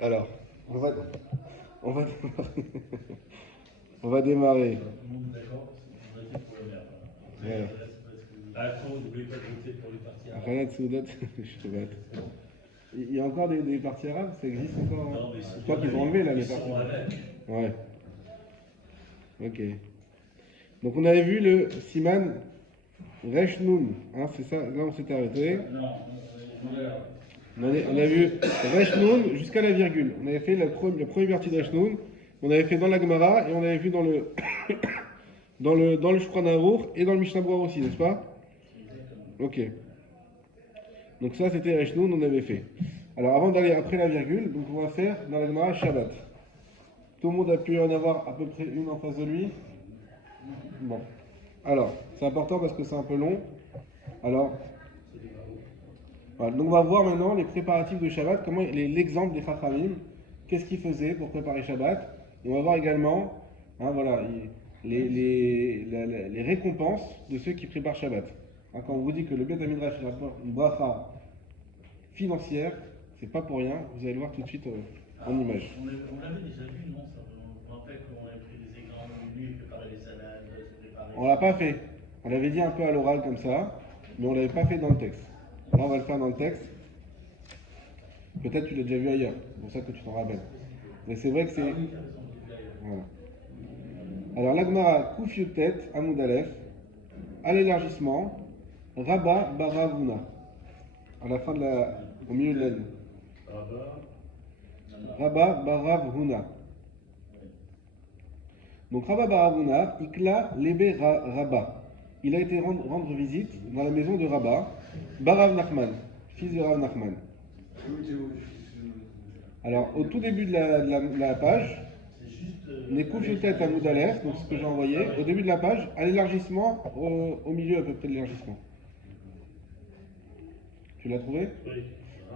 Alors, on va, on va démarrer. On va démarrer. D'accord, on va essayer pour le maire. Voilà. Ah, attends, n'oubliez pas de voter pour les partis arabes. Khanat Soudat, je te bats. Il y a encore des partis arabes, ça existe encore, hein? Non, mais Je crois qu'ils ont enlevé là les ils partis sont arabes. avec. Ouais, ok. Donc on avait vu le Siman Reshnoun, hein, c'est ça, là on s'était arrêté. Non, On a vu Reshnoun jusqu'à la virgule. On avait fait la première partie de Reshnoun, on avait fait dans la Gemara et on avait vu dans le dans le Shulchan Aruch et dans le Mishnah Berurah aussi, n'est-ce pas? Ok. Donc ça c'était Reshnoun, on avait fait. Alors avant d'aller après la virgule, donc on va faire dans la Gemara Shabbat. Tout le monde a pu en avoir à peu près une en face de lui. Bon. Alors, c'est important parce que c'est un peu long. Alors, voilà. Donc on va voir maintenant les préparatifs de Shabbat, comment l'exemple des Chachamim, qu'est-ce qu'ils faisaient pour préparer Shabbat. Et on va voir également, hein, voilà, les récompenses de ceux qui préparent Shabbat. Hein, quand on vous dit que le Beth Midrash rapporte une bracha financière, c'est pas pour rien. Vous allez le voir tout de suite en image. On l'avait déjà vu, non? Ça, on rappelle qu'on avait pris des grands menus, préparer les salades, se préparer. On l'a pas fait. On l'avait dit un peu à l'oral comme ça, mais on l'avait pas fait dans le texte. Là, on va le faire dans le texte. Peut-être tu l'as déjà vu ailleurs, c'est pour ça que tu t'en rappelles. Mais c'est vrai que c'est. Voilà. Alors, l'Agmara Kouf Yutet, Amoud Aleph, à l'élargissement, Rabba Baravuna. À la fin de la. Au milieu de la ligne. Rabba Baravuna. Donc, Rabba Baravuna, Ikla Lebe Rabba. Il a été rendre visite dans la maison de Rabba, Barav Nachman, fils de Rav Nachman. Alors, au tout début de la page, les Koufiotet à Moudalef, donc ce que j'ai envoyé, au début de la page, à l'élargissement, au milieu à peu près de l'élargissement. Tu l'as trouvé? Oui.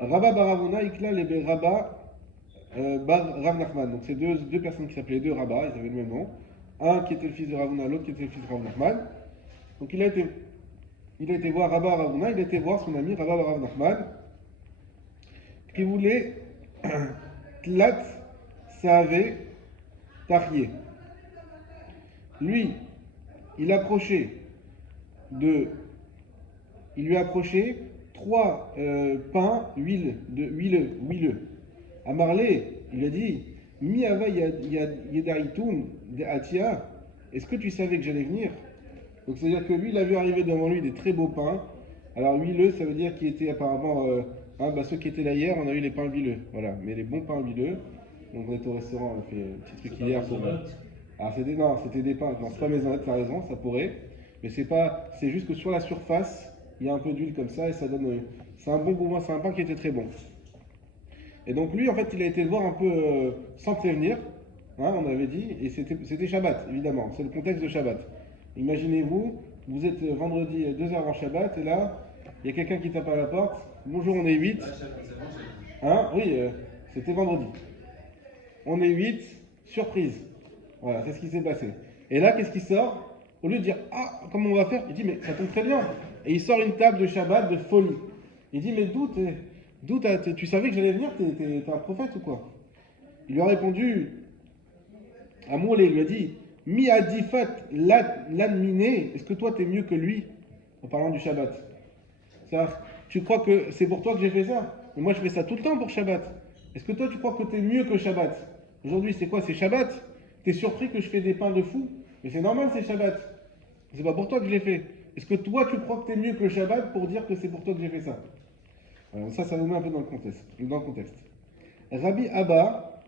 Rabba Baravuna, Ikla Lebe Rabba, Bar Rav Nachman. Donc, c'est deux personnes qui s'appelaient deux Rabba, ils avaient le même nom. Un qui était le fils de Ravuna, l'autre qui était le fils de Rav Nachman. Donc, il a été voir Rabba Ravuna, il a été voir son ami Rabba Rav Nachman, qui voulait Tlat Saave Tarié. Lui, il lui a approché 3 pains huileux. À Marley, il lui a dit Mi ava yedaitoun de atia. Est-ce que tu savais que j'allais venir? Donc c'est-à-dire que lui, il a vu arriver devant lui des très beaux pains. Alors huileux, ça veut dire qu'il était apparemment ceux qui étaient là hier, on a eu les pains huileux, voilà, mais les bons pains huileux. Donc on est au restaurant, on a fait un petit truc hier pour. Alors c'était des pains, non, c'est pas maisonnette, t'as raison, ça pourrait, mais c'est juste que sur la surface, il y a un peu d'huile comme ça et ça donne. C'est un bon goût, c'est un pain qui était très bon. Et donc lui, en fait, il a été le voir un peu sans prévenir, hein, on avait dit, et c'était Shabbat, évidemment, c'est le contexte de Shabbat. Imaginez-vous, vous êtes vendredi 2 heures avant Shabbat, et là, il y a quelqu'un qui tape à la porte. Bonjour, on est 8. Hein? Oui, c'était vendredi. On est 8, surprise. Voilà, c'est ce qui s'est passé. Et là, qu'est-ce qui sort? Au lieu de dire ah, comment on va faire? Il dit mais ça tombe très bien. Et il sort une table de Shabbat de folie. Il dit mais d'où tu savais que j'allais venir? T'es un prophète ou quoi? Il lui a répondu à Moulé, il lui a dit Mi adifat l'adminé, est-ce que toi t'es mieux que lui? En parlant du Shabbat. Tu crois que c'est pour toi que j'ai fait ça? Mais moi je fais ça tout le temps pour Shabbat. Est-ce que toi tu crois que t'es mieux que Shabbat? Aujourd'hui c'est quoi? C'est Shabbat? T'es surpris que je fais des pains de fou? Mais c'est normal, c'est Shabbat. C'est pas pour toi que je l'ai fait. Est-ce que toi tu crois que t'es mieux que le Shabbat pour dire que c'est pour toi que j'ai fait ça? Alors ça nous met un peu dans le contexte. Rabbi Abba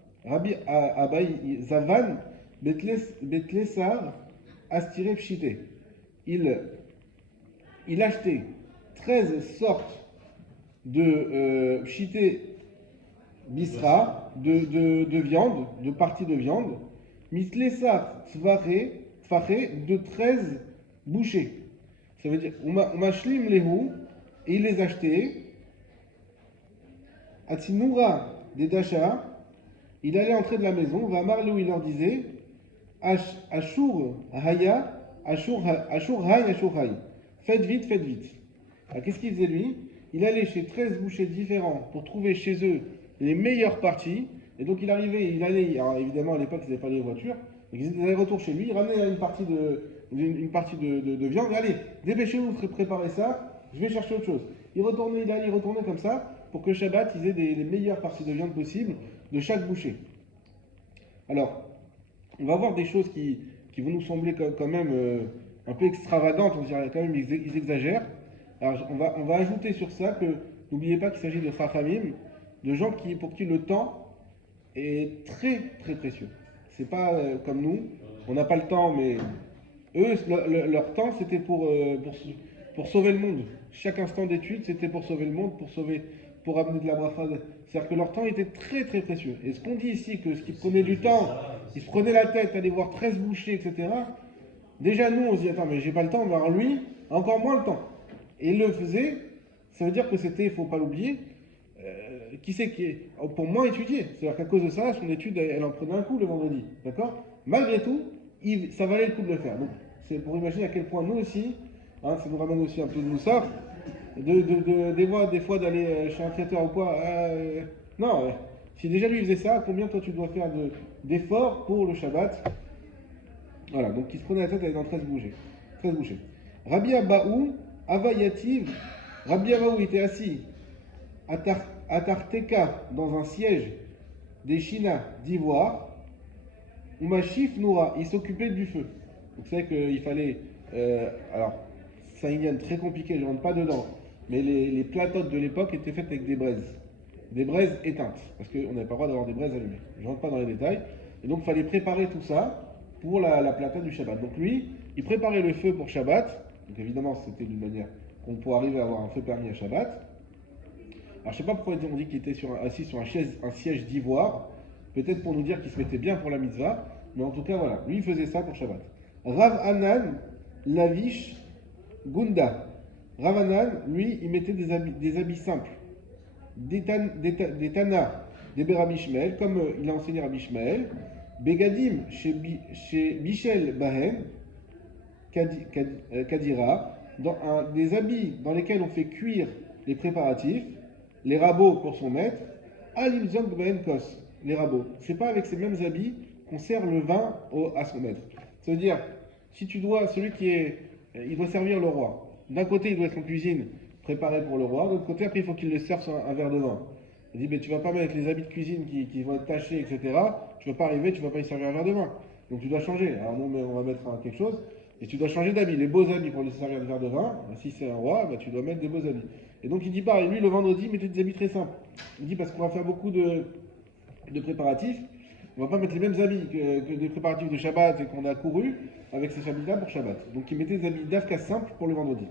Zavan Betlesar Astiré Pshité. Il achetait 13 sortes de pshité bisra, de viande, de parties de viande, mitlesa tfaré de 13 bouchées. Ça veut dire, umashlim lehu, et il les achetait, atinura des dasha, il allait entrer de la maison, va marlou, il leur disait, ashur haya, ashur hay, faites vite. Alors, qu'est-ce qu'il faisait lui? Il allait chez 13 bouchers différents pour trouver chez eux les meilleures parties Et donc il arrivait, il allait, alors évidemment à l'époque ils n'avaient pas les voitures, donc ils faisaient des allers-retours chez lui, il ramenait une partie de viande, et allez, dépêchez-vous, préparez ça, je vais chercher autre chose. Il retournait, il allait, il retournait comme ça, pour que Shabbat, ils aient les meilleures parties de viande possibles de chaque bouchée. Alors, on va voir des choses qui vont nous sembler quand même un peu extravagantes, on dirait quand même ils exagèrent. Alors on va ajouter sur ça que n'oubliez pas qu'il s'agit de chachamim, de gens pour qui le temps est très très précieux. C'est pas comme nous, on n'a pas le temps, mais eux, leur temps c'était pour sauver le monde. Chaque instant d'étude c'était pour sauver le monde, pour amener de la bracha. C'est-à-dire que leur temps était très très précieux. Et ce qu'on dit ici, que ce qui prenait du temps, ils se prenaient la tête, aller voir 13 bouchers, etc. Déjà nous on se dit attends mais j'ai pas le temps, mais alors lui, encore moins le temps. Et il le faisait, ça veut dire que c'était, il ne faut pas l'oublier, qui c'est qui est pour moins étudier. C'est-à-dire qu'à cause de ça, son étude, elle en prenait un coup le vendredi. D'accord. Malgré tout, ça valait le coup de le faire. Donc, c'est pour imaginer à quel point nous aussi, hein, ça nous ramène aussi un peu de moussard, des fois d'aller chez un traiteur ou quoi. Non, si déjà lui faisait ça, combien toi tu dois faire d'efforts pour le Shabbat? Voilà, donc il se prenait la tête avec dans 13 bouchées. 13 bouchées. Rabbi Abaou, Avayativ, Rabbi Abaou était assis à Tarteka, dans un siège des China d'ivoire, Umashif Noura, il s'occupait du feu. Donc c'est vrai qu'il fallait. Alors, c'est un indienne très compliqué, je ne rentre pas dedans, mais les platotes de l'époque étaient faites avec des braises éteintes, parce qu'on n'avait pas le droit d'avoir des braises allumées. Je ne rentre pas dans les détails. Et donc il fallait préparer tout ça pour la plata du Shabbat. Donc lui, il préparait le feu pour Shabbat. Donc évidemment, c'était d'une manière qu'on pourrait arriver à avoir un feu permis à Shabbat. Alors je ne sais pas pourquoi on dit qu'il était assis sur un siège d'ivoire. Peut-être pour nous dire qu'il se mettait bien pour la mitzvah. Mais en tout cas, voilà. Lui, il faisait ça pour Shabbat. Rav Anan, Lavish, Gunda. Rav Anan, lui, il mettait des habits simples. Des Tana, des Rabbi Ishmael, comme il a enseigné Rabbi Ishmael. Begadim, chez Bichel Bahen, Kadira, des habits dans lesquels on fait cuire les préparatifs, les rabots pour son maître, Alimzong Bahen Kos, les rabots. C'est pas avec ces mêmes habits qu'on sert le vin à son maître. Ça veut dire, si celui il doit servir le roi. D'un côté, il doit être en cuisine, préparé pour le roi. De l'autre côté, après, il faut qu'il le serve sur un verre de vin. Il dit, mais tu vas pas mettre les habits de cuisine qui vont être tachés, etc. Tu vas pas arriver, tu vas pas y servir un verre de vin. Donc tu dois changer. Alors non, mais on va mettre quelque chose. Et tu dois changer d'habit. Les beaux habits pour lui servir de verre de vin. Si c'est un roi, tu dois mettre des beaux habits. Et donc il dit pareil, lui le vendredi, il mettait des habits très simples. Il dit parce qu'on va faire beaucoup de préparatifs. On va pas mettre les mêmes habits que des préparatifs de Shabbat et qu'on a couru avec ces habits-là pour Shabbat. Donc il mettait des habits d'Afka simples pour le vendredi.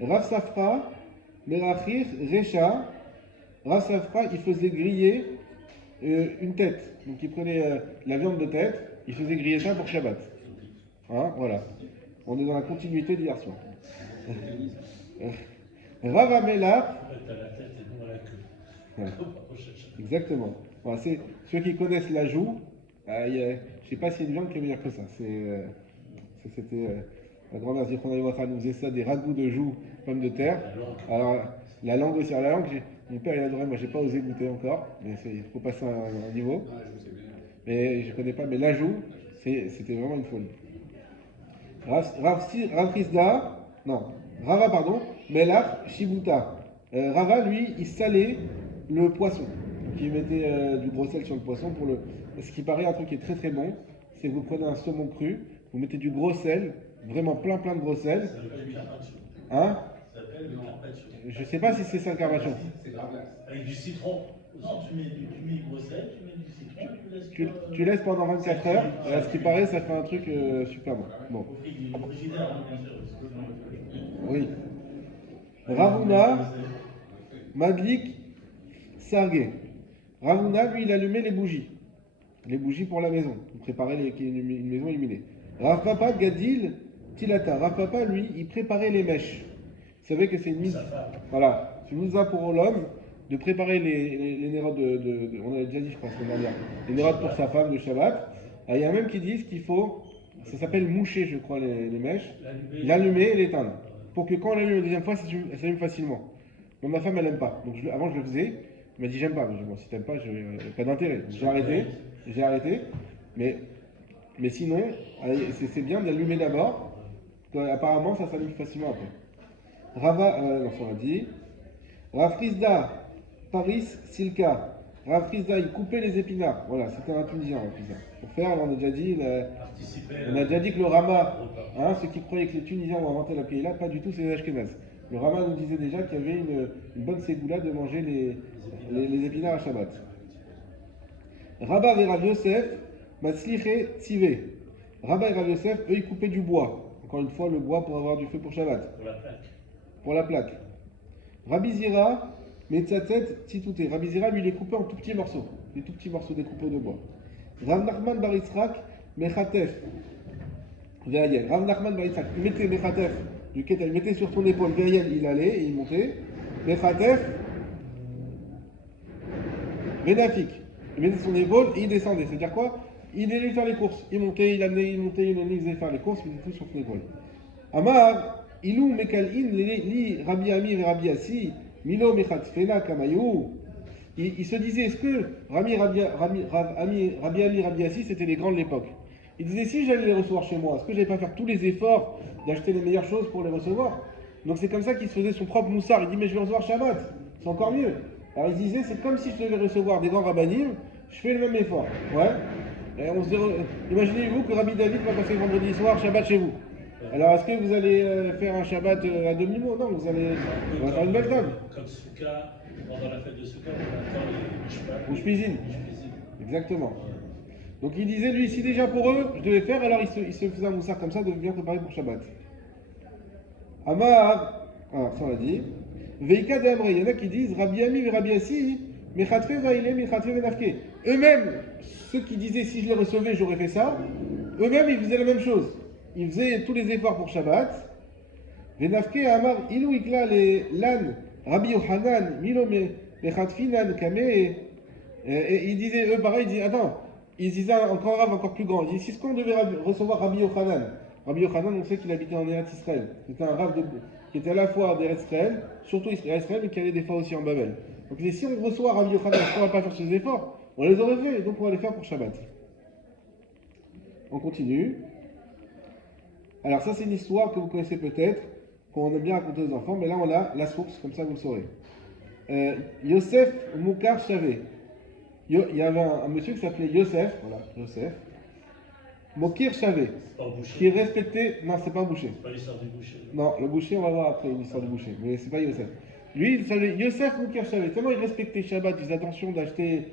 Rav Safra, Merachir, Recha. Rav Safra, il faisait griller une tête. Donc il prenait la viande de tête, il faisait griller ça pour Shabbat. Hein, voilà. On est dans la continuité d'hier soir. Rav Amelach. Voilà. Exactement. Voilà, ceux qui connaissent la joue, je ne sais pas s'il y a une viande qui est meilleure que ça. C'était la grand-mère Zichron Wacha nous faisait ça, des ragoûts de joue, pommes de terre. Alors, la langue aussi. Alors, la langue, mon père il adorait, moi j'ai pas osé goûter encore, mais il faut passer un niveau. Mais je connais pas, mais la joue, c'était vraiment une folie. Rava, pardon, Melach, Shibuta. Rava, lui, il salait le poisson. Donc il mettait du gros sel sur le poisson ce qui paraît un truc qui est très très bon, c'est que vous prenez un saumon cru, vous mettez du gros sel, vraiment plein de gros sel. Ça s'appelle le carpaccio. Hein? Ça s'appelle le carpaccio. Je sais pas si c'est ça le carpaccio. Avec du citron. Non, tu mets du gros sel, tu mets du citron, tu laisses pendant 24 heures, et à ce qui paraît, ça fait un truc super bon. Au frigidaire, bien sûr. Oui. Ravuna, Madlik, Sargé. Ravuna, lui, il allumait les bougies. Les bougies pour la maison. Il préparait une maison illuminée. Rav Papa, Gadil, Tilata. Rav Papa, lui, il préparait les mèches. Vous savez que c'est une mise. Voilà. C'est une mise pour l'homme de préparer les nérodes on avait déjà dit, je pense, les nérodes pour sa femme de Shabbat. Il y a même qui disent qu'il faut, ça s'appelle moucher, je crois, les mèches, l'allumer et l'éteindre. Pour que quand on l'allume la deuxième fois, ça s'allume facilement. Donc ma femme, elle n'aime pas. Donc avant, je le faisais. Il m'a dit j'aime pas. Bon, si t'aimes pas, pas d'intérêt. J'ai arrêté. Mais, mais sinon, c'est bien d'allumer d'abord. Apparemment, ça s'allume facilement après. Rava, non, ça on l'a dit. Rav Frisda, Paris, Silka. Rav Frisda, il coupait les épinards. Voilà, c'était un Tunisien, Rav Frisda. Pour faire, on a déjà dit, on a déjà dit que le Rama, hein, ceux qui croyaient que les Tunisiens ont inventé la Kéhila, pas du tout, c'est les Ashkénazes. Le Rama nous disait déjà qu'il y avait une bonne ségoula de manger les épinards à Shabbat. Rabba et Rav Yosef, Matzliché, Tzivé. Rabba et Rav Yosef, eux, ils coupaient du bois. Encore une fois, le bois pour avoir du feu pour Shabbat. Pour la plaque. Rabbi Zira, Metzatzet, Tzitouté. Rabbi Zira, lui, il les coupait en tout petits morceaux. Des tout petits morceaux découpés de bois. Rav Nachman Bar Yitzhak, Mechatef. Ve'ayel. Rav Nachman Bar Yitzhak, il mettait Mechatef, du Ketel, il mettait sur son épaule. Ve'ayel, il allait et il montait. Mechatef, Venafik. Il mettait son épaule et il descendait. C'est-à-dire quoi? Il allait faire les courses. Il montait, il amenait, il montait, il allait faire les courses, il mettait tout sur son épaule. Amar, Ilou Mekal'in, li Rabbi Amir et Rabbi Assi, Milo Mechatfena Kamayou. Il se disait, est-ce que Rabbi Amir, Rabbi Assi, c'était les grands de l'époque? Il disait, si j'allais les recevoir chez moi, est-ce que j'allais pas faire tous les efforts d'acheter les meilleures choses pour les recevoir? Donc c'est comme ça qu'il se faisait son propre moussard. Il dit, mais je vais recevoir Shabbat, c'est encore mieux. Alors il disait, c'est comme si je devais recevoir des grands rabbinim, je fais le même effort. Ouais. Et imaginez-vous que Rabbi David va passer vendredi soir Shabbat chez vous. Alors est-ce que vous allez faire un Shabbat à demi-mot? Non, vous allez faire une belle table. Comme Souka, pendant la fête de Souka, on attend les Mishpat. Bouche cuisine. Exactement. Donc il disait, lui, si déjà pour eux, je devais faire, alors il se faisait un moussard comme ça, de bien préparer pour Shabbat. Amar, ça on l'a dit. Veika de Amrei, il y en a qui disent, Rabbi Ami et Rabbi Assi, Mechatfe vaile, Mechatfe venafke. Eux-mêmes, ceux qui disaient, si je les recevais, j'aurais fait ça, eux-mêmes, ils faisaient la même chose. Ils faisaient tous les efforts pour Shabbat. Venafke Amar, Ilou Ikla, les Lan, Rabbi Yohanan, Milo Mechatfinan, Kame. Et ils disaient, eux, pareil, ils disaient, attends, ils disaient encore un rave encore plus grand. Ils disaient, si ce qu'on devait recevoir Rabbi Yohanan. Rabbi Yohanan, on sait qu'il habitait en Eretz Israël. C'était un rave qui était à la fois d'Eretz Israël, surtout Israël, mais qui allait des fois aussi en Babel. Donc si on reçoit Rabbi Yohanan, est-ce qu'on ne va pas faire ces efforts? On les aurait fait, donc on va les faire pour Shabbat. On continue. Alors ça c'est une histoire que vous connaissez peut-être, qu'on aime bien raconter aux enfants, mais là on a la source, comme ça vous le saurez. Yosef Moukar Chavé. Il y avait un monsieur qui s'appelait Yosef, voilà, Yosef, Mokir Chavé, qui est respecté. Non, c'est pas un boucher. C'est pas l'histoire du boucher. Non, le boucher, on va voir après l'histoire du boucher, mais c'est pas Yosef. Lui, il s'appelait Yosef Mokir Chavé. Tellement il respectait Shabbat, il faisait attention d'acheter.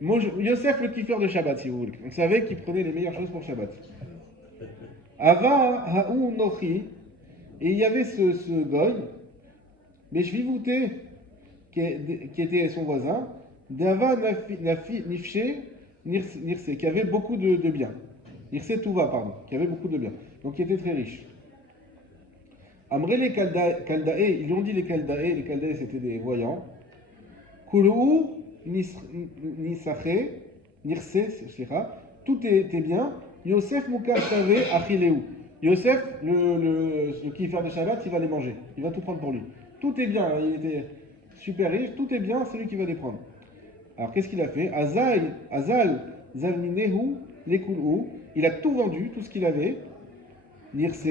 Yosef le kiffeur de Shabbat, si vous voulez. On savait qu'il prenait les meilleures choses pour Shabbat. Ava Haou Nochi, et il y avait ce goy, mais Shvivouté, qui était son voisin, Dava Nifche Nirse, qui avait beaucoup de biens. Nirse Touva, pardon, qui avait beaucoup de biens. Donc qui était très riche. Amré les Kaldaé, ils lui ont dit les Kaldaé c'était des voyants. Kulou Nisache, Nirse, tout était bien. Yosef Moukar Chavé Achileu. Yosef, le kiffeur de Shabbat, il va les manger. Il va tout prendre pour lui. Tout est bien, il était super riche, tout est bien, c'est lui qui va les prendre. Alors qu'est-ce qu'il a fait? Azal Zalminehu Lekulhu. Il a tout vendu, tout ce qu'il avait. Nirse,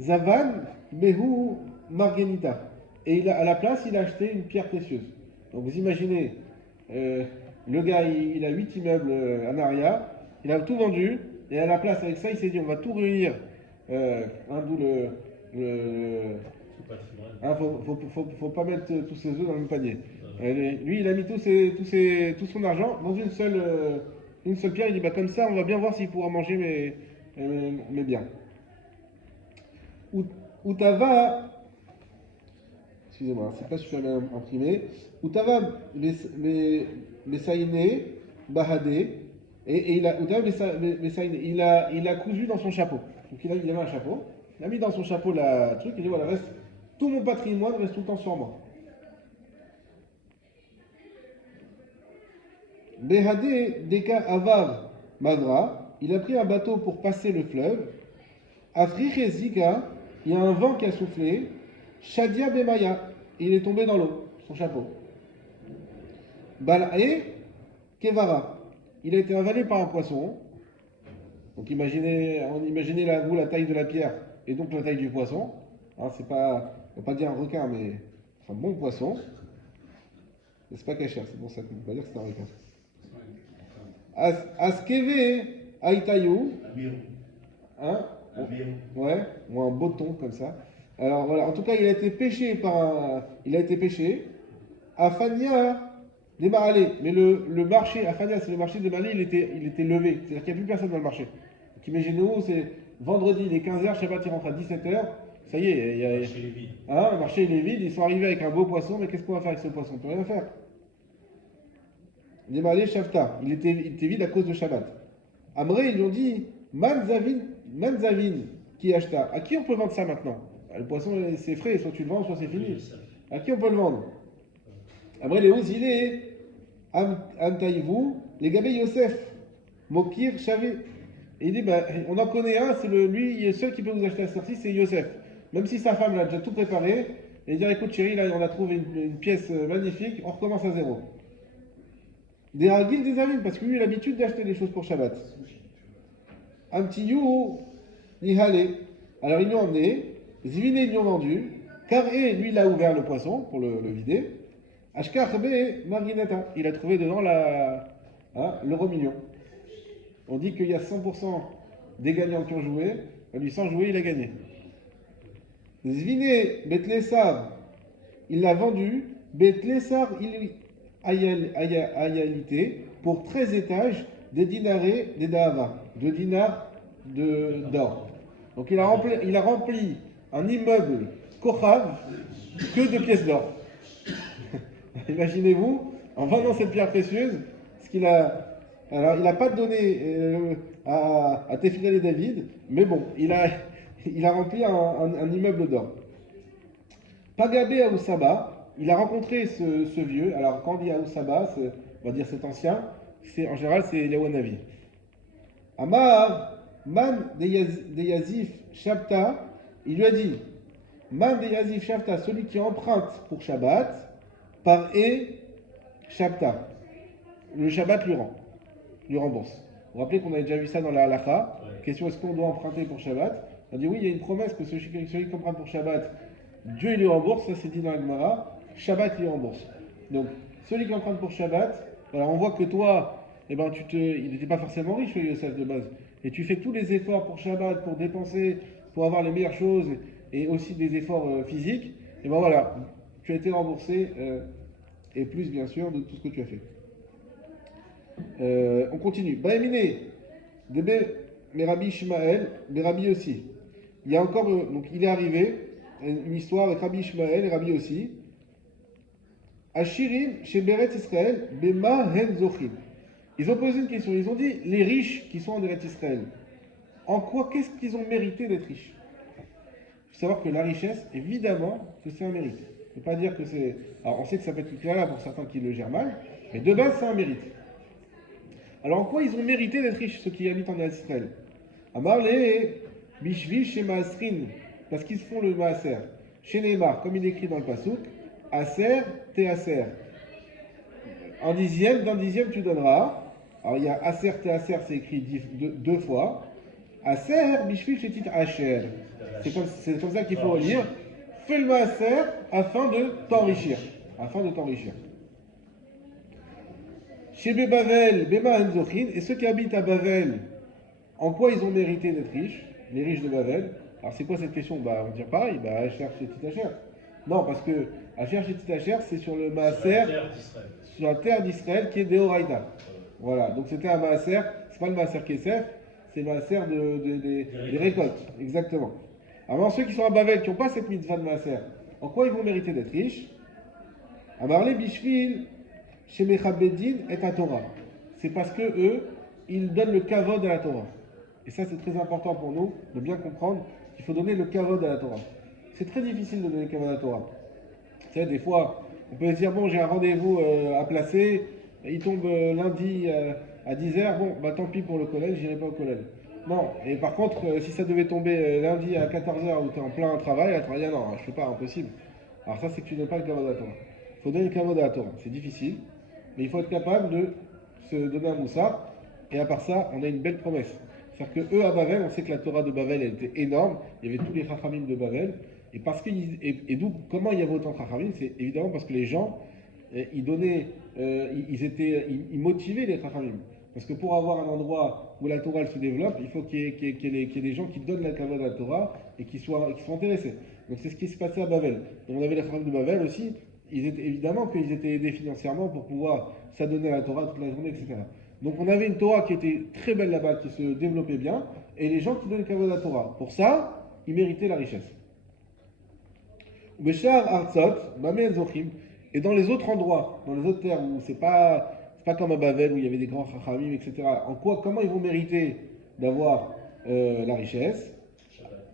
Zavan Behu Margenita. Et à la place, il a acheté une pierre précieuse. Donc vous imaginez, le gars, il a 8 immeubles à Naria, il a tout vendu, et à la place, avec ça, il s'est dit, on va tout réunir. D'où faut pas mettre tous ses œufs dans le même panier. Lui, il a mis tout son argent dans une seule pierre. Il dit, bah, comme ça, on va bien voir s'il pourra manger mes biens. Outava, excusez-moi, c'est pas super bien imprimé. Outava Messaïné, Bahadé, et il a cousu dans son chapeau. Donc il avait un chapeau, il a mis dans son chapeau la truc, il dit voilà, tout mon patrimoine reste tout le temps sur moi. Behadé Deka Avav Mavra, il a pris un bateau pour passer le fleuve. Afriche Zika, il y a un vent qui a soufflé. Shadia Bemaya, il est tombé dans l'eau, son chapeau. Bal'e Kevara. Il a été avalé par un poisson. Donc imaginez vous la taille de la pierre et donc la taille du poisson. Hein, c'est pas, on va pas dire un requin, mais c'est un bon poisson. Mais c'est pas cachère, c'est pour ça qu'on peut pas dire que c'est un requin. Askeve Aitayu. Amiru. Hein? Amiru. Ouais, ou un botton comme ça. Alors voilà, en tout cas, il a été pêché il a été pêché. Afania des Mahalé. Mais le marché, Afania, c'est le marché de Mahalé, il était levé. C'est-à-dire qu'il n'y a plus personne dans le marché. Donc imaginez-vous, c'est vendredi, il est 15h, Shabbat, il rentre à 17h. Ça y est, le marché il est vide. Ils sont arrivés avec un beau poisson, mais qu'est-ce qu'on va faire avec ce poisson? On peut rien faire. Des Mahalé, Shavta. Il était vide à cause de Shabbat. Amré, ils lui ont dit, Manzavin, qui acheta. À qui on peut vendre ça maintenant? Le poisson, c'est frais, soit tu le vends, soit c'est fini. À qui on peut le vendre? Après, les Ozilé, Amtaïvou, les Gabé Yosef, Mokir, Chavé. Et il dit, on en connaît un, c'est lui, il est seul qui peut vous acheter à cette heure-ci, c'est Yosef. Même si sa femme l'a déjà tout préparé, et il dit, écoute chérie, là, on a trouvé une pièce magnifique, on recommence à zéro. Des Hagil des Avim, parce que lui, il a l'habitude d'acheter des choses pour Shabbat. Un petit You, Nihale. Alors, ils lui ont emmené, Zviné, ils lui ont vendu, Karé, lui, il a ouvert le poisson pour le vider. Ashkarbe Marginata, il a trouvé dedans l'euro million. On dit qu'il y a 100% des gagnants qui ont joué, lui sans jouer, il a gagné. Zvine Betlessar, il l'a vendu, Betlessar ayalité pour 13 étages des dinarés des Dahava, 2 dinars d'or. Donc il a rempli un immeuble Kochav que de pièces d'or. Imaginez-vous, en vendant cette pierre précieuse, ce qu'il a. Alors, il n'a pas donné à Tefilal et David, mais bon, il a rempli un immeuble d'or. Pagabé Aoussaba, il a rencontré ce vieux. Alors, quand on dit Aoussaba, on va dire cet ancien, en général, c'est Eliaouanavi. Amar, Man de Yazif Shabta, il lui a dit, Man de Yazif Shabta, celui qui emprunte pour Shabbat, par Shabta. Le Shabbat lui rembourse. Vous vous rappelez qu'on avait déjà vu ça dans la halakha. Question, est-ce qu'on doit emprunter pour Shabbat? On dit oui, il y a une promesse que celui qui emprunte pour Shabbat, Dieu il lui rembourse, ça c'est dit dans la Gemara, Shabbat il lui rembourse. Donc, celui qui emprunte pour Shabbat, alors on voit que toi, il n'était pas forcément riche, Yosef de base. Et tu fais tous les efforts pour Shabbat, pour dépenser, pour avoir les meilleures choses, et aussi des efforts physiques, et ben voilà, tu as été remboursé, et plus bien sûr de tout ce que tu as fait. On continue. Baéminé, mais Rabbi Ishmael, mais Rabbi aussi. Il y a encore, donc il est arrivé, une histoire avec Rabbi Ishmael et Rabbi aussi. Ashirim, chez Beret Israël, Bema Hen Zochim. Ils ont posé une question, ils ont dit, les riches qui sont en Beret Israël, en quoi, qu'est-ce qu'ils ont mérité d'être riches? Il faut savoir que la richesse, évidemment, que c'est un mérite. Il ne faut pas dire que c'est. Alors on sait que ça peut être clair là pour certains qui le gèrent mal, mais de base c'est un mérite. Alors en quoi ils ont mérité d'être riches, ceux qui habitent en Israël? Amarle Bishvi chez Maasrin, parce qu'ils font le Maaser. Chez Neymar, comme il est écrit dans le Passouk, Aser, te Aser. Un dixième, d'un dixième tu donneras. Alors il y a Aser, te Aser, c'est écrit deux fois. Aser, Bishvi chez Tit Asher. C'est comme ça qu'il faut lire. Fais le Maaser afin de t'enrichir. Chez Bavel, Bema Hanzochin, et ceux qui habitent à Bavel, en quoi ils ont mérité d'être riches? Les riches de Bavel. Alors c'est quoi cette question? On va dire pareil, Asher chez Titacher. Non, parce que Asher chez Titacher, c'est sur le Maaser, sur la terre d'Israël qui est Deoraita. Voilà, donc c'était un Maaser, c'est pas le Maaser Kesef, c'est le Maaser des récoltes, exactement. Alors ceux qui sont à Bavel, qui n'ont pas cette mitzvah de Maaser, en quoi ils vont mériter d'être riches? Amarle Bishvil, chez Mechabedin et à Torah. C'est parce que eux, ils donnent le kavod à la Torah. Et ça, c'est très important pour nous de bien comprendre qu'il faut donner le kavod à la Torah. C'est très difficile de donner le kavod à la Torah. Tu sais, des fois, on peut se dire, bon, j'ai un rendez-vous à placer, il tombe lundi à 10h, bon, tant pis pour le collège, j'irai pas au collège. Non, et par contre, si ça devait tomber lundi à 14h où tu es en plein travail, non, je fais pas, impossible. Alors ça, c'est que tu donnes pas le kavod à la Torah. Il faut donner le kavod à la Torah. C'est difficile. mais il faut être capable de se donner un moussard. Et à part ça, on a une belle promesse. C'est-à-dire que eux, à Bavel, on sait que la Torah de Bavel, elle était énorme. Il y avait tous les Chachamim de Bavel. Et, et d'où, comment il y avait autant de Chachamim? C'est évidemment parce que les gens, ils donnaient, ils motivaient les Chachamim. Parce que pour avoir un endroit où la Torah elle se développe, il faut qu'il y ait des gens qui donnent la kavod à la Torah et qui soient intéressés. Donc c'est ce qui se passait à Bavel. Donc on avait les Chachamim de Bavel aussi. Évidemment qu'ils étaient aidés financièrement pour pouvoir s'adonner à la Torah toute la journée, etc. Donc on avait une Torah qui était très belle là-bas, qui se développait bien, et les gens qui donnaient le kavod à la Torah. Pour ça, ils méritaient la richesse. Beshar Artsot, Bameh Zochim, et dans les autres endroits, dans les autres terres où c'est pas comme à Bavel où il y avait des grands chachamim, etc. Comment ils vont mériter d'avoir la richesse?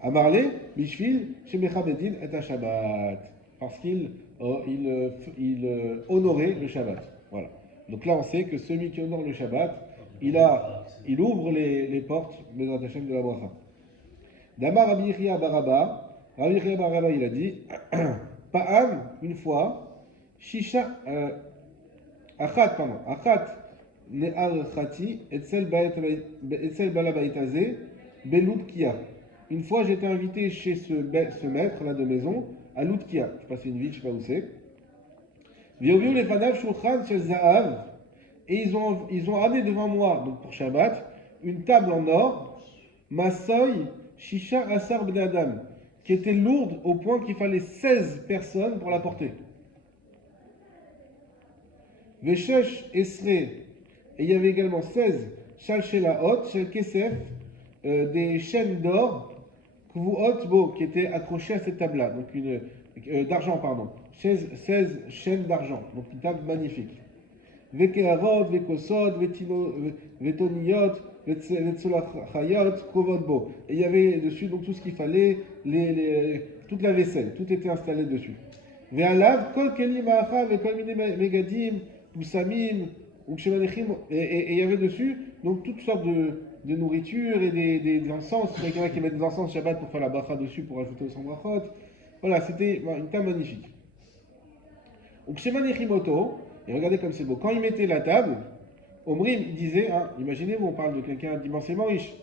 À Marley, Bishvil, Shemecha Bedin et à Shabbat. Parce qu'il honorait le Shabbat. Voilà. Donc là, on sait que celui qui honore le Shabbat, il ouvre les portes Bezrat Hashem de la bracha. Damar Rabbi Yechia Baraba, il a dit Pa'am, une fois, Shisha, Achat Ne'ar Chati, Etzel Balabaitaze, Beludkia. Une fois, j'étais invité chez ce maître là de maison, à Loudkia. Je passe une ville, je ne sais pas où c'est. Vioviou les Fanav Shulchan Shel Zahav. Et ils ont amené devant moi, donc pour Shabbat, une table en or, Masoy Shisha Asar Ben Adam, qui était lourde au point qu'il fallait 16 personnes pour la porter. Veshesh Esre, et il y avait également 16 Shal Shelaot, Shel Kesef, des chaînes d'or, Kvuot Bo, qui étaient accrochées à cette table-là, donc d'argent, pardon. 16 chaînes d'argent, donc une table magnifique. Vekeharot, Vekosod, Vetoniyot, Vetsolachayot, Kovod Bo. Et il y avait dessus donc tout ce qu'il fallait, toute la vaisselle, tout était installé dessus. Ve'alav, Kol Keli Ma'acha, Vekol Mine Megadim, Samim, et il y avait dessus donc toutes sortes de nourriture et des encens. Il y en a qui mettent des encens Shabbat pour faire la bracha dessus, pour ajouter au sang brachot. Voilà, c'était une table magnifique. Donc chez Manechimoto, et regardez comme c'est beau, quand il mettait la table, Omrim il disait, hein, imaginez-vous, on parle de quelqu'un d'immensément riche,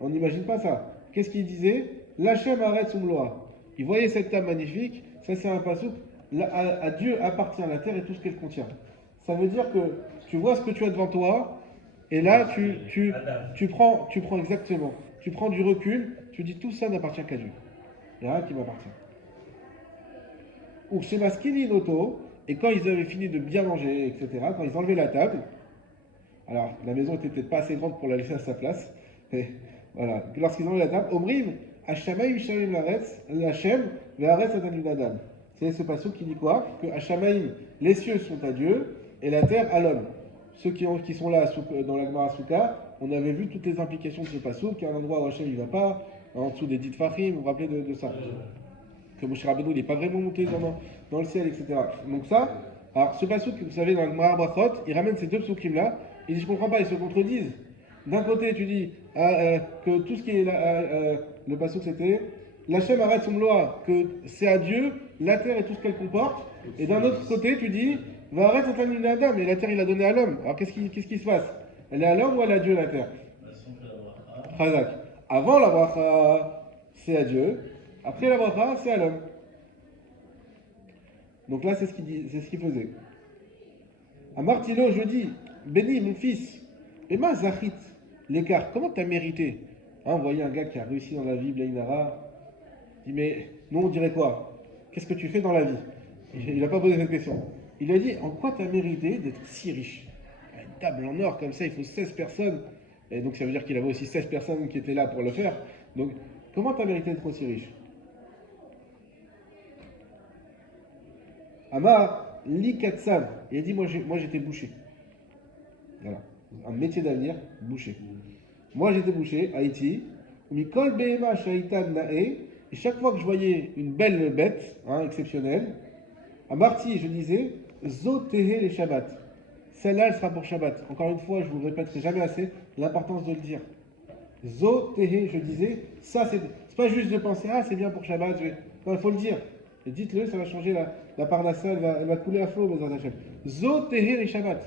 on n'imagine pas ça. Qu'est-ce qu'il disait? Lachem arrête son loi. Il voyait cette table magnifique, ça c'est un pasouk, à Dieu appartient la terre et tout ce qu'elle contient. Ça veut dire que tu vois ce que tu as devant toi, et là tu prends exactement, tu prends du recul, tu dis tout ça n'appartient qu'à Dieu. Il n'y a rien qui m'appartient. Ou chez Maskili Noto, et quand ils avaient fini de bien manger, etc., quand ils enlevaient la table, alors la maison était peut-être pas assez grande pour la laisser à sa place, mais voilà, lorsqu'ils enlevaient la table, Omrim, Hashamaim Yishamim Laretz, Lachem, Ve'aretz Atan Adam. C'est ce passage qui dit quoi? Que Hashamaim, les cieux sont à Dieu, et la terre à l'homme. Ceux qui sont là dans la Gemara Souka, on avait vu toutes les implications de ce passage, qu'il y a un endroit où Hachem il ne va pas, en dessous des dites Fahim, vous vous rappelez de ça? Que Moshe Rabbeinu n'est pas vraiment monté dans le ciel, etc. Donc ça, alors ce passage que vous savez dans le Gemara Brachot, il ramène ces deux psukim là, il dit je comprends pas, ils se contredisent. D'un côté tu dis que tout ce qui est le passage c'était l'Hachem arrête son loi, que c'est à Dieu la terre et tout ce qu'elle comporte, et d'un autre côté tu dis va arrête son Adam, et la terre il a donné à l'homme. Alors qu'est-ce qui se passe? Elle est à l'homme ou elle est à Dieu la terre? Chazak. Avant la bracha, c'est à Dieu. Après la bracha, c'est à l'homme. Donc là, c'est ce qu'il faisait. À Martilo, je dis, béni mon fils, et ma zachit, l'écart, comment tu as mérité? Hein, vous voyez un gars qui a réussi dans la vie, Blainara, il dit, mais nous on dirait quoi? Qu'est-ce que tu fais dans la vie? Il n'a pas posé cette question. Il a dit, en quoi tu as mérité d'être si riche? Une table en or comme ça, il faut 16 personnes. Et donc ça veut dire qu'il avait aussi 16 personnes qui étaient là pour le faire. Donc, comment tu as mérité d'être aussi riche? Amar Likatsav. Il a dit, moi j'étais boucher. Voilà. Un métier d'avenir, boucher. Moi j'étais boucher, Haïti. Mikol Behema Shaitan Nae. Et chaque fois que je voyais une belle bête, exceptionnelle, à Marty, je disais, Zotehe les Shabbat. Celle-là, elle sera pour Shabbat. Encore une fois, je vous répéterai jamais assez l'importance de le dire. Zotehe, je disais, ça c'est pas juste de penser, c'est bien pour Shabbat. Non, il faut le dire. Et dites-le, ça va changer la parnassa, elle va couler à flot, Bezrat Hashem. Zotehe les Shabbat.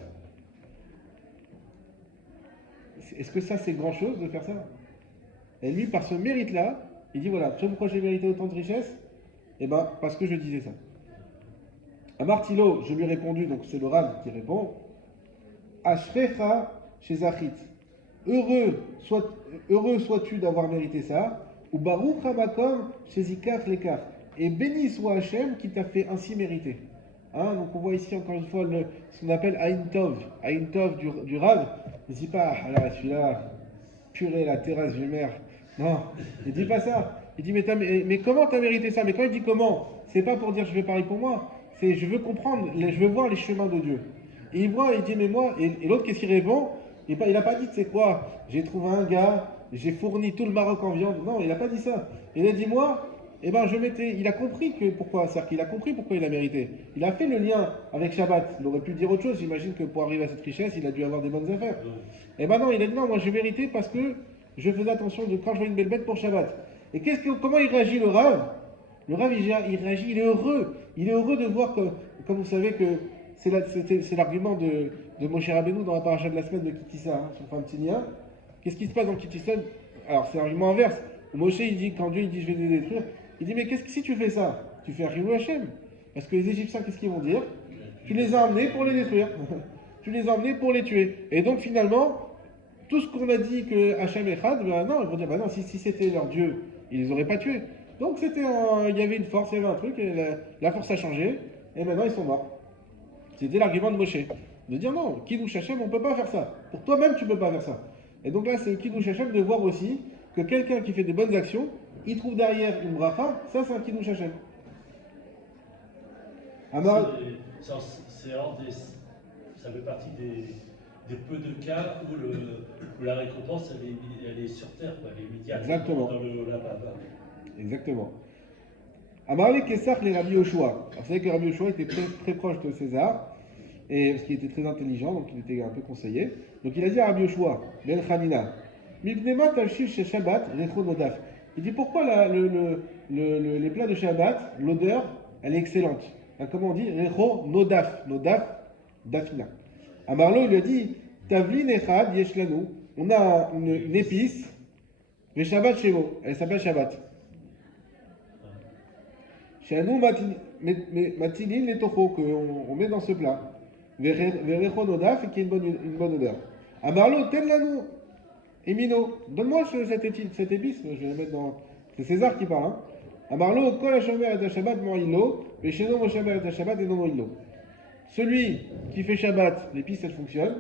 est-ce que ça c'est grand chose de faire ça? Et lui, par ce mérite-là, il dit voilà, tu sais pourquoi j'ai mérité autant de richesse? Eh ben, parce que je disais ça. À Martilo, je lui ai répondu, donc c'est le Rav qui répond, Ashrecha chez Achit. Heureux, heureux sois-tu d'avoir mérité ça, ou Baruch Hamakom chez Zikach Lekach. Et béni soit Hachem qui t'a fait ainsi mériter. Hein, donc on voit ici encore une fois ce qu'on appelle Aïn Tov. Aïn Tov du Rav. Il ne dit pas, ah là, celui-là, purée, la terrasse du maire. Non, il ne dit pas ça. Il dit, mais comment t'as mérité ça? Mais quand il dit comment, c'est pas pour dire je vais parler pour moi, c'est je veux comprendre, je veux voir les chemins de Dieu. Et il voit, il dit, mais moi, et l'autre qu'est-ce qu'il répond? Il n'a pas dit, c'est quoi? J'ai trouvé un gars, j'ai fourni tout le Maroc en viande. Non, il n'a pas dit ça. Il a dit, moi, eh ben, il a compris pourquoi, c'est-à-dire qu'il a compris pourquoi il a mérité. Il a fait le lien avec Shabbat. Il aurait pu dire autre chose. J'imagine que pour arriver à cette richesse, il a dû avoir des bonnes affaires. Et ben non, il a dit non, moi j'ai mérité parce que je faisais attention de quand je vois une belle bête pour Shabbat. Et comment il réagit le Rav? Le Rav, il réagit, il est heureux. Il est heureux de voir que, comme vous savez, que c'est l'argument de Moshe Rabbeinu dans la paracha de la semaine de Kitissa, hein, sur Famtinia. Qu'est-ce qui se passe dans Kitissa? Alors c'est l'argument inverse. Moshe, il dit, quand Dieu il dit je vais les détruire, il dit mais qu'est-ce que si tu fais ça? Tu fais un Chilou Hachem. Parce que les Égyptiens, qu'est-ce qu'ils vont dire? Tu les as emmenés pour les détruire. Tu les as emmenés pour les tuer. Et donc finalement, tout ce qu'on a dit que Hachem est Chad, ben non, ils vont dire ben non, si c'était leur Dieu, ils les auraient pas tués. Donc il y avait une force, il y avait un truc, et la force a changé, et maintenant ils sont morts. C'était l'argument de Moshe. De dire non, Kiddush Hashem, on ne peut pas faire ça. Pour toi-même, tu ne peux pas faire ça. Et donc là, c'est Kiddush Hashem de voir aussi que quelqu'un qui fait de bonnes actions, il trouve derrière une bracha, ça c'est un Kiddush Hashem. Ça fait partie des peu de cas où la récompense elle est sur terre, quoi, elle est immédiate. Exactement. Dans le là-bas. Exactement. Amarle Kessach les Rabbi Yoshua. Alors vous savez que Rabbi Yoshua était très proche de César, et parce qu'il était très intelligent, donc il était un peu conseillé. Donc il a dit à Rabbi Yoshua, Ben Chanina, Mipnema Talshish Shabbat Recho Nodaf. Il dit pourquoi les plats de Shabbat, l'odeur, elle est excellente. Hein, comment on dit? Recho Nodaf. Nodaf, Dafina. Amarlo, il lui a dit, Tavlin Echad Yeshlanu. On a une épice, le Shabbat Shevo. Elle s'appelle Shabbat. Chez nous, matilin les tochos qu'on met dans ce plat. Verecho Nodaf, et qui est une bonne odeur. Amarlo, tenlanu. Emino, donne-moi cette épice, je vais la mettre dans. C'est César qui parle. Hein. Amarlo, kol hashomer et Shabbat mo'illo, et chez nous, moshamer et Shabbat et non mo'illo. Celui qui fait Shabbat, l'épice elle fonctionne.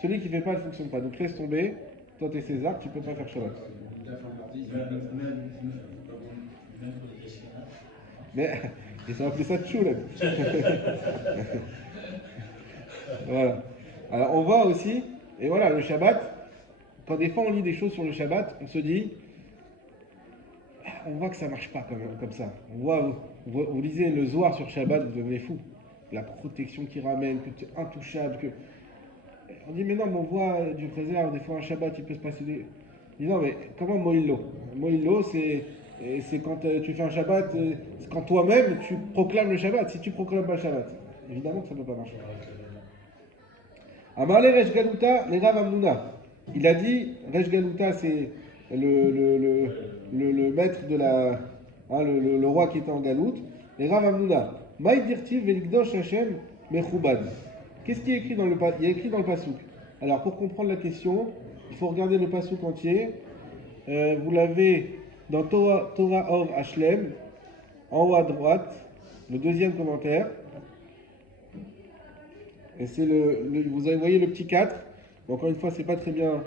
Celui qui ne fait pas, elle ne fonctionne pas. Donc laisse tomber, toi t'es César, tu ne peux pas faire Shabbat. Mais ils ont appelé ça tchoulem. Voilà. Alors on voit aussi, et voilà, le Shabbat, quand des fois on lit des choses sur le Shabbat, on se dit, on voit que ça ne marche pas comme ça. Vous lisez le Zohar sur Shabbat, vous devenez fou. La protection qu'il ramène, que tu es intouchable, que... On dit, mais non, mais on voit du préserve, des fois un Shabbat, il peut se passer des... Il dit, non, mais comment Moïlo? Moïlo, c'est quand tu fais un Shabbat, c'est quand toi-même, tu proclames le Shabbat. Si tu proclames pas le Shabbat, évidemment que ça ne peut pas marcher. Amarle Resh Galuta, les Rav Amnouna. Il a dit, Resh Galuta, c'est le maître de la... Hein, le roi qui était en Galoute. Les Rav Amnouna. Maïdirtiv velikdosh Hashem mechubad. Qu'est-ce qui est écrit dans le passouk? Il y a écrit dans le passouk. Alors pour comprendre la question, il faut regarder le passouk entier. Vous l'avez dans Torah Or Hashlem, en haut à droite, le deuxième commentaire. Et c'est vous avez voyé le petit 4. Bon, encore une fois, c'est pas très bien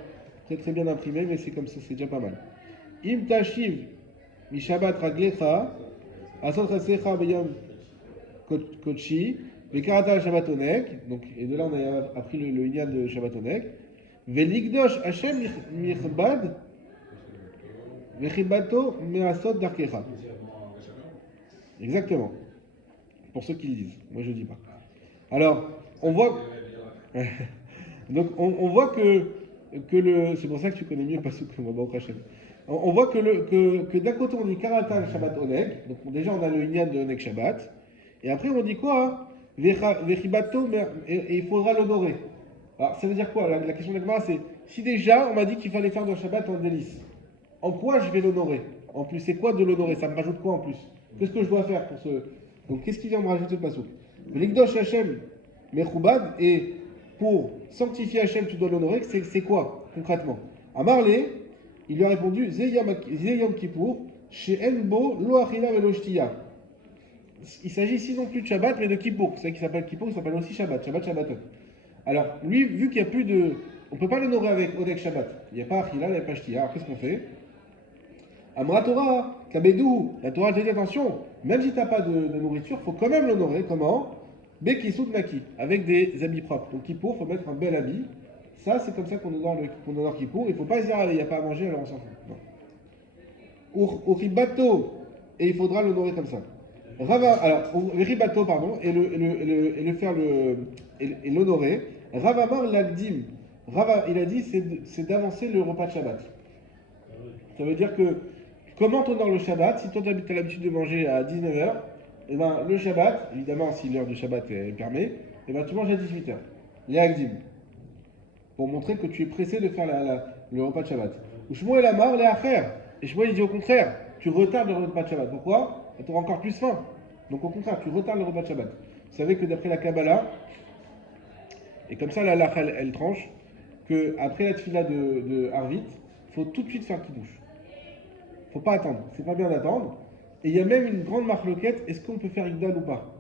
imprimé, mais c'est comme ça, c'est déjà pas mal. Im tashiv mi Shabbat raglecha asot chasecha beyom Kochi, Vekarata Shabbatonek, donc, et de là on a appris le Inyan de Shabbatonek, Velikdosh Hashem Michbad, Vechibato Measot Darkecha. Exactement. Pour ceux qui le disent. Moi je ne dis pas. Alors, on voit. Donc, on voit que c'est pour ça que tu connais mieux Pasuk que moi, Hashem. On voit que d'un côté on dit Karata Shabbat Oneg, donc déjà on a le Inyan de Oneg Shabbat. Et après, on dit quoi? Vechibato, et il faudra l'honorer. Alors, ça veut dire quoi? La question de l'Agmara, c'est si déjà on m'a dit qu'il fallait faire dans Shabbat un délice, en quoi je vais l'honorer? En plus, c'est quoi de l'honorer? Ça me rajoute quoi en plus? Qu'est-ce que je dois faire pour ce. Donc, qu'est-ce qui vient me rajouter le pasouk? L'Ikdosh Hashem Mechoubad, et pour sanctifier Hashem, tu dois l'honorer, c'est quoi concrètement? À Marley, il lui a répondu Ze Yom Kippour, chez Enbo, Lo Achila Velo Shtiya. Il s'agit ici non plus de Shabbat, mais de Kippour. C'est ça qui s'appelle Kippour, il s'appelle aussi Shabbat, Shabbaton. Alors, lui, vu qu'il n'y a plus de. On ne peut pas l'honorer avec Odek Shabbat. Il n'y a pas Achila, il n'y a pas Shtiya. Alors, qu'est-ce qu'on fait? Amra Torah, Kabedou, la Torah te dit attention, même si tu n'as pas de nourriture, il faut quand même l'honorer. Comment? Bekisut Naki, avec des habits propres. Donc Kippour, il faut mettre un bel habit. Ça, c'est comme ça qu'on honore Kippour. Il ne faut pas se dire, il n'y a pas à manger, alors on s'en fout. Non. Uribato, et il faudra l'honorer comme ça. Rava, alors, Ribato, pardon, et l'honorer. Ravamar Lagdim. Rava, il a dit, c'est d'avancer le repas de Shabbat. Ça veut dire que, comment tu honores le Shabbat? Si toi tu as l'habitude de manger à 19h, et ben, le Shabbat, évidemment, si l'heure de Shabbat permet, et ben, tu manges à 18h. Les Agdim. Pour montrer que tu es pressé de faire le repas de Shabbat. Ou Shmuel Amar, les Acher. Et Shmuel, il dit au contraire, tu retardes le repas de Shabbat. Pourquoi? Tu auras encore plus faim. Donc au contraire, tu retardes le repas de Shabbat. Vous savez que d'après la Kabbalah, et comme ça la halakha elle tranche, qu'après la tefila de Harvit, il faut tout de suite faire Kiddush. Il ne faut pas attendre, c'est pas bien d'attendre. Et il y a même une grande marloquette, est-ce qu'on peut faire Igdal ou pas?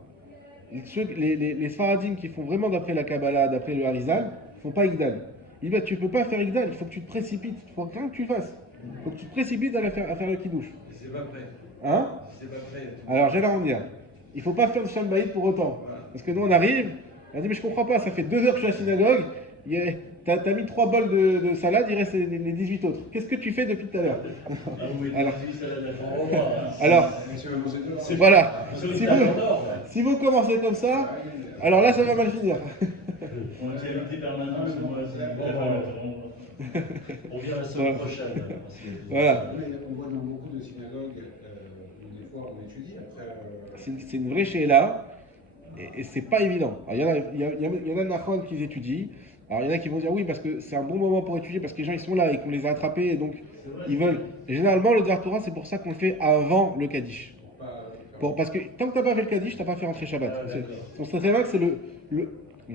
Les Sfaradim qui font vraiment d'après la Kabbalah, d'après le Harizal, ne font pas Igdal. Il dit, tu ne peux pas faire Igdal, il faut que tu te précipites, il faut rien que tu fasses. Il faut que tu te précipites à faire le Kiddush. C'est pas prêt. Hein? C'est pas prêt. Alors j'allais en dire, il ne faut pas faire le Shalom Bayit pour autant. Voilà. Parce que nous on arrive, on dit mais je comprends pas, ça fait 2 heures que je suis à la synagogue, t'as mis 3 bols de salade, il reste les 18 autres. Qu'est-ce que tu fais depuis tout à l'heure? Alors, voilà, si vous commencez comme ça, alors là ça va mal finir. On a invité permanent ce mois-ci. On vient la semaine prochaine. Voilà. On voit dans beaucoup de synagogues, des fois on étudie après. C'est une vraie chéla, et c'est pas évident. Il y en a Nachon qui étudient. Alors il y en a qui vont dire oui parce que c'est un bon moment pour étudier parce que les gens ils sont là et qu'on les a attrapés et donc ils veulent. Et généralement le Dvar Torah c'est pour ça qu'on le fait avant le Kaddish. Parce que tant que tu n'as pas fait le Kaddish, tu n'as pas fait rentrer Shabbat. On sait très bien que c'est bon,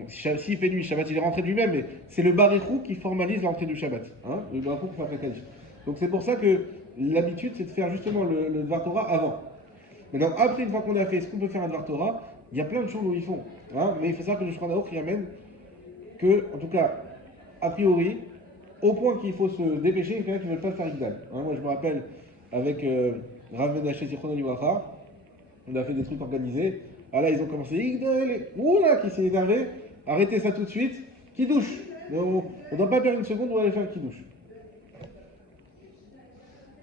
s'il fait nuit, Shabbat il est rentré de lui-même, mais c'est le Barichou qui formalise l'entrée du Shabbat. Hein, le Barichou pour faire le Kaddish. Donc c'est pour ça que l'habitude c'est de faire justement le Dvar Torah avant. Maintenant après une fois qu'on a fait, est-ce qu'on peut faire un Dvar Torah? Il y a plein de choses où ils font. Hein, mais il faut savoir que le Shulchan Aruch il amène que, en tout cas, a priori, au point qu'il faut se dépêcher, il y a quelqu'un qui ne veut pas faire Igdal. Hein, moi, je me rappelle, avec Rav Menachem Zichrono Livracha, on a fait des trucs organisés. Ah là, ils ont commencé Igdal, oula, qui s'est énervé, arrêtez ça tout de suite, Kiddush. Mais on ne doit pas perdre une seconde, on va aller faire le Kiddush.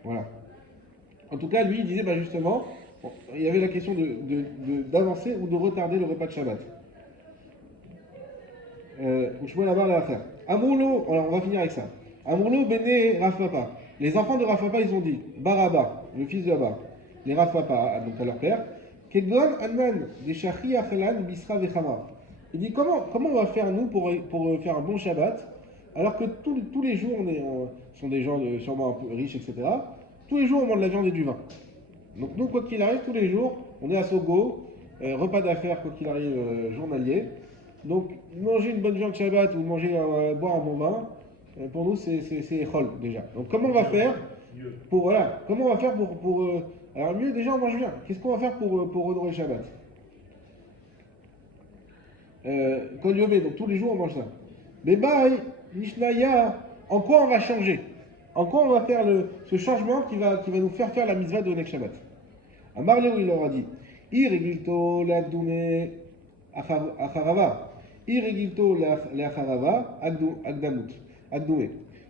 Voilà. En tout cas, lui, il disait, bah, justement, il y avait la question d'avancer ou de retarder le repas de Shabbat. Shmuel Amar l'a affaire. Amroulo, alors on va finir avec ça. Amroulo Bene Rav Papa. Les enfants de Rav Papa, ils ont dit Baraba, le fils de Abba, les Rav Papa, donc à leur père, Kegon Anman, des Shachi Achelan, Bisra Vechamar. Il dit comment on va faire nous pour faire un bon Shabbat, alors que tous les jours, sont des gens sûrement un peu riches, etc. Tous les jours, on mange de la viande et du vin. Donc nous, quoi qu'il arrive, tous les jours, on est à Sogo, repas d'affaires, quoi qu'il arrive, journalier. Donc, manger une bonne viande Shabbat ou boire un bon vin, pour nous, c'est Echol déjà. Donc, comment on va faire pour. Alors, mieux, déjà, on mange bien. Qu'est-ce qu'on va faire pour honorer le Shabbat? Kol Yomé, donc tous les jours, on mange ça. Mais bye, Mishnaya, en quoi on va changer? En quoi on va faire ce changement qui va nous faire la mitzvah de Onek Shabbat? À Marley, il leur a dit Irregilto l'Agdoumé Acharava. Irregilto l'Acharava Agdamut.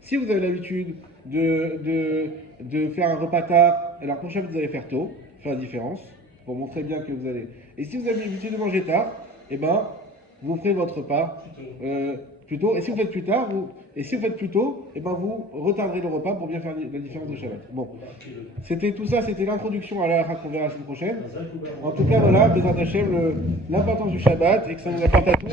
Si vous avez l'habitude de faire un repas tard, alors pour Shabbat vous allez faire tôt, faire la différence, pour montrer bien que vous allez. Et si vous avez l'habitude de manger tard, eh ben, vous ferez votre repas plus tôt. Et si vous faites plus tard, plus tôt, eh ben, vous retarderez le repas pour bien faire la différence de Shabbat. Bon, c'était l'introduction à la halakha qu'on verra la semaine prochaine. En tout cas, voilà, Bezrat Hashem, l'importance du Shabbat et que ça nous apporte à tous.